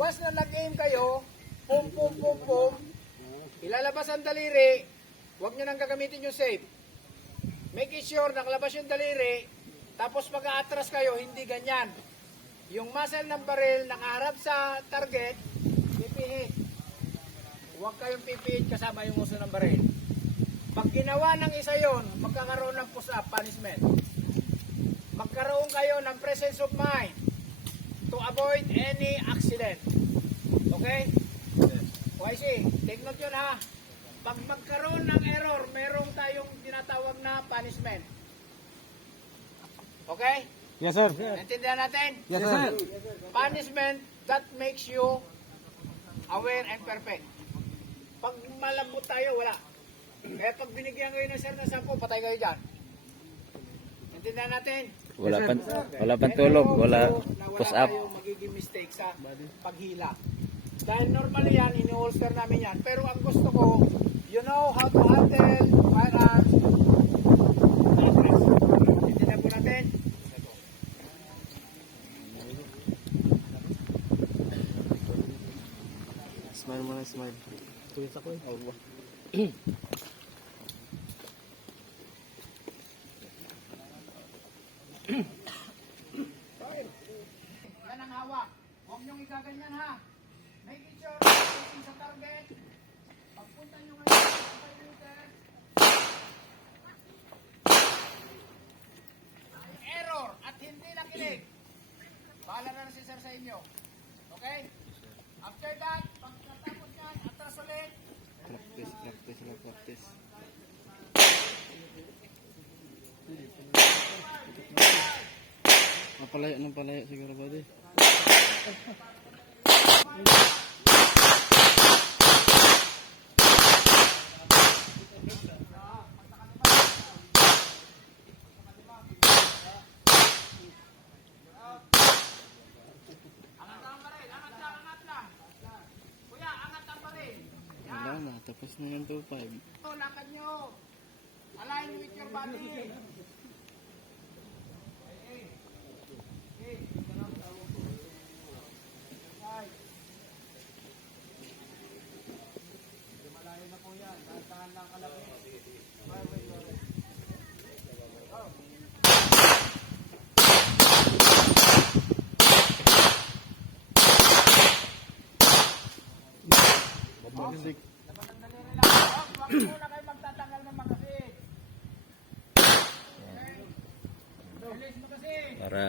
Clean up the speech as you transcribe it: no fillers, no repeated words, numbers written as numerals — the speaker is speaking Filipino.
once na nag-aim kayo, pum pum pum pum, ilalabas ang daliri, huwag nyo nang gagamitin yung safe. Make sure nakalabas yung daliri, tapos pag-aatras kayo, hindi ganyan. Yung muzzle ng baril nakaharap sa target, pipihit. Huwag kayong pipihit kasama yung uso ng baril. Pag ginawa ng isa yon, magkakaroon ng push-up punishment. Magkaroon kayo ng presence of mind to avoid any accident. Okay? YC, take note yun ha. Pag magkaroon ng error, merong tayong tinatawag na punishment. Okay? Yes, sir. Naintindihan natin? Yes, sir. Punishment that makes you aware and perfect. Pag malambot tayo, wala. Kaya pag binigyan kayo ng sir na 10, patay kayo dyan. Naintindihan natin? Wala pang tulog, wala push up. Wala tayong magiging mistake sa paghila. Dahil normally yan, ini-holster namin yan. Pero ang gusto ko, you know how to handle firearms. Naintindihan po natin? Smile mo na, smile. Tuwit ako eh. Yan ang hawak. Huwag niyong igaganyan ha. Make sure na sa target. Pagpunta niyo ngayon sa 5 meters. Error at hindi nakinig. Bahala na si sir sa inyo. Okay? After that, pagkatapos yan, atras ulit. Practice. Napalayo siguro ba di? Angat ang baril, angat lang. Kuya, angat ang baril. Wala na, tapos na yung 2-5. Lakad nyo. Align with your body. Malayo na po yan. Dahan lang kalapit. Music. Huwag muna kayo magtatanggal ng magasin. Release mo kasi. Para